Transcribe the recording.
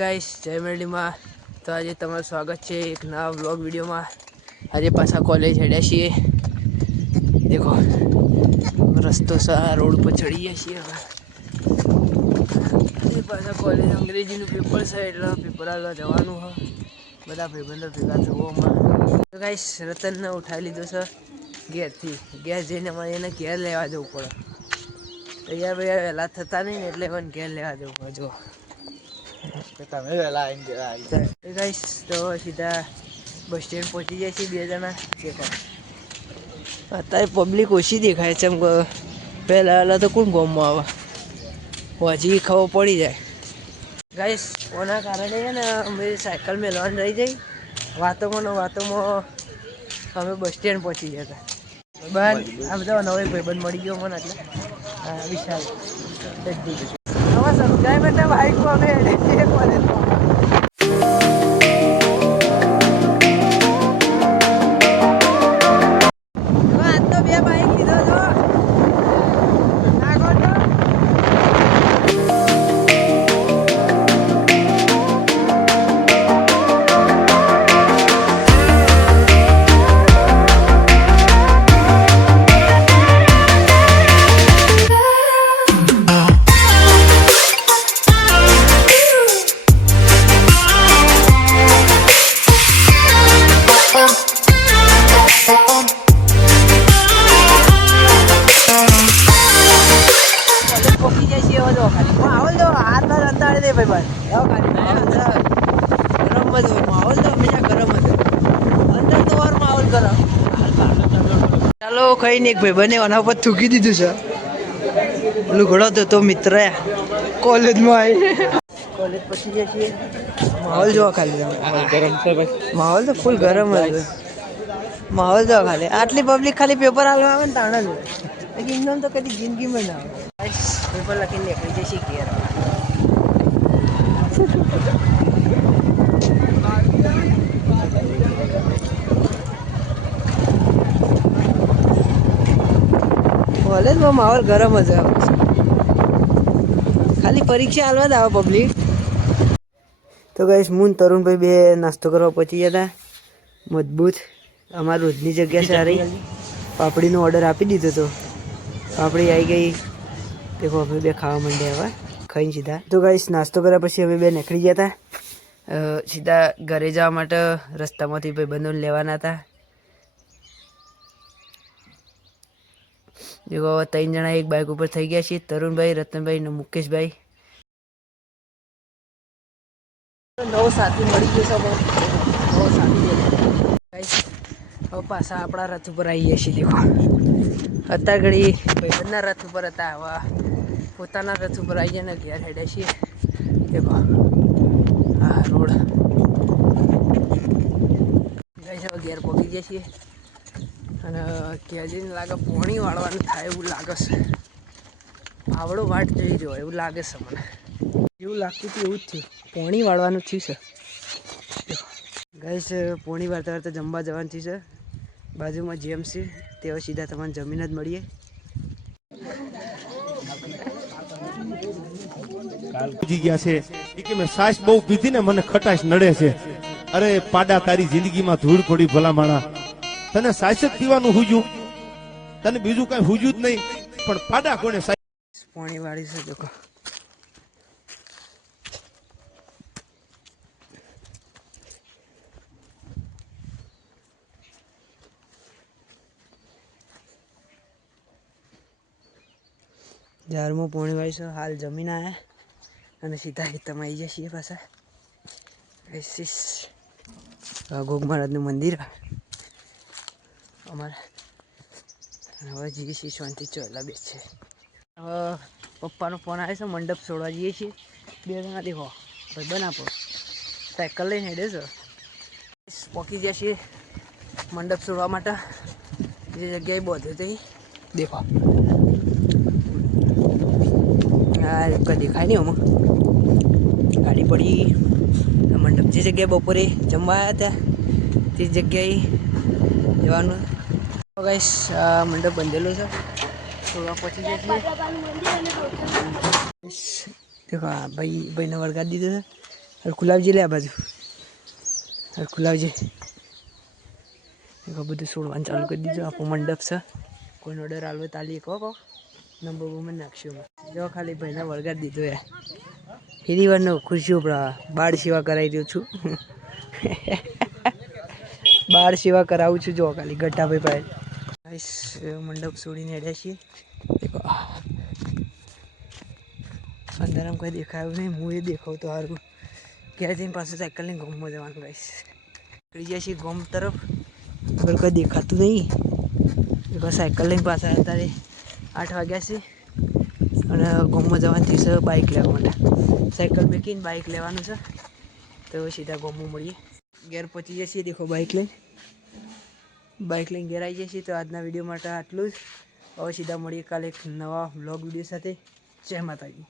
Guys जय मेरडी में। तो आज तमारू स्वागत है एक नवा व्लॉग वीडियो में। आज पासा कॉलेज हेड्या छे। देखो रस्तो सा रोड पर चढ़ी गया छे। हवे पासा कॉलेज अंग्रेजी पेपर है एटले पेपर आलवा जवानुं है। बधा भाईबंधो भेगा थवो। तो गाइस रतन ने उठाई लीधो छे घेरथी। घेर जईने एने घेर लेवा जवुं पड़े। तैयार वैयार वहेला थता नहीं एटले मने घेर लेवा जवुं पड़े। जो गाइस तो सीधा बस स्टेण्ड पहुंची जाए बे जना। देखो अत्यारे पब्लिक ओછી देखाय છે पहला वाला तो कोण गाम में आवे हजी खबर पड़ी जाए। गाइस ओना कारणे है ने मेरी साइकल में लॉन रही जाई वातों में हमें बस स्टेण्ड पहुंची गया था। बन आ बधा नવો भाईबंध मળી ગયો મને એટલે વિશાલ દદ્દી હવે સમજાય બેટા બાઈક કો અમે એક કોલેજ ચાલો કઈ નહીં. એક ભાઈ બને એના ઉપર થૂકી દીધું છે. લુગડો તો મિત્ર કોલેજમાં આવી કોલેજ પછી જાય છીએ. માહોલ જોવા ખાલી ગરમ છે ભાઈ. માહોલ તો ફૂલ ગરમ જ. માહોલ જોવા ખાલી આટલી પબ્લિક ખાલી પેપર હાલવા આવે ને તાણે જ ઇન્ડોમ તો કદી જિંદગીમાં ના આવે. પેપર લખીને નીકળી જશે ઘેર. કોલેજમાં માહોલ ગરમ જ ખાલી પરીક્ષા હાલવા જ આવે પબ્લિક. તો ગાઈસ હું તરુણભાઈ બે નાસ્તો કરવા પહોંચી ગયા હતા. મજબૂત અમારી રોજની જગ્યા સારી. પાપડીનો ઓર્ડર આપી દીધો હતો. પાપડી આવી ગઈ. દેખો અમે બે ખાવા માંડ્યા હવે ખાઈને સીધા. તો ગાઈસ નાસ્તો કર્યા પછી અમે બે નીકળી ગયા હતા સીધા ઘરે જવા માટે. રસ્તામાંથી ભાઈબંધોને લેવાના હતા. देखो 3 जना एक बाइक ऊपर थी गया छे. तरुण भाई, रतन भाई ने मुकेश भाई. नव साथी मળી ગયો છે. નવો સાથી ગાઈસ હવે પાછા આપણા રથ ઉપર આવી ગયા છીએ. દેખો અત્યારે ઘડી ભાઈબંધના રથ ઉપર હતા. હવે પોતાના રથ ઉપર આવી ગયા ને ઘેર હેડ્યા છીએ. દેખો આ રોડ ગાઈસ હવે ઘેર પહોંચી ગયા છીએ. અને કેજીને લાગે પોણી વાળવાનું થાય એવું લાગે છે. આવડો વાટ જોઈ રહ્યો એવું લાગે છે મને. એવું લાગતું હતું એવું જ થયું. પોણી વાળવાનું થયું છે. ગાઈસ પોણી વાળતા વાળતા જમવા જવાનું થયું છે. બાજુમાં જેમ છે તે સીધા તમારે જમીન જ મળીએ. પૂજી ગયા છે કે મેં સાસ બહુ પીધી ને મને ખટાશ નડે છે. અરે પાડા તારી જિંદગીમાં ધૂળ પડી ભલા માણા. તને સાસ જ પીવાનું હુજ્યું, તને બીજું કઈ હુજ્યું જ નહીં. પણ પાડા કોને પાણી વાળી છે. દેખો જારમાં પાણી વાળી છે. હાલ જમીન આવ્યા અને સીધા હિતમાં આવી જાય છીએ પાછા. ગોગ મહારાજનું મંદિર અમારા. હવે જઈએ છીએ શાંતિ ચોલા બેસ છે. હવે પપ્પાનો ફોન આવે છે. મંડપ છોડવા જઈએ છીએ. બે જણા દેખો ભાઈ બનાપો સાયકલ લઈને હેડે છે. પહોંચી ગયા છીએ મંડપ છોડવા માટે. જે જગ્યાએ બધું તે દેખો હા દેખાય નહીં આમાં ગાડી પડી. મંડપ જે જગ્યાએ બપોરે જમવા આવ્યા હતા તે જગ્યાએ જવાનું. ગાઈસ આ મંડપ બંધેલો છે. થોડા પહોંચી જાય છે. દેખો ભાઈને વળગાડી દીધો છે. હરખું લાવજે લે આ બાજુ હરખું લાવજે બધું છોડવાનું ચાલુ કરી દીધું આપણો મંડપ છે કોઈનો ઓર્ડર આલવો તાલી કહો નંબર મને નાખશું જો ખાલી ભાઈને વળગાડી દીધો યાર ફેરી વારનો ખુશીઓ બાળ સેવા કરાવી દઉં છું બાળ સેવા કરાવું છું જો ખાલી ગઢાભાઈ પાસે મંડપ છોડીને હેડ્યા છીએ અંધારામાં કોઈ દેખાયું નહીં હું એ દેખાવ તો સારું ક્યારે જઈને પાછું સાયકલની ગોમમાં જવાનું ગાઈસ નીકળી જાય છે ગોમ તરફ આગળ કોઈ દેખાતું નહીં સાયકલ લઈને પાછા અત્યારે 8 વાગ્યા છે અને ગોમમાં જવાથી છે બાઇક લેવા માટે સાયકલ મૂકીને બાઇક લેવાનું છે તો સીધા ગોમમાં મળીએ ઘેર પહોંચી જઈએ દેખો બાઇક લઈને ઘેર આવી જઈએ તો આજના વિડીયો માટે આટલું જ હવે સીધા મળીએ કાલે એક નવા વ્લોગ વિડીયો સાથે જય માતાજી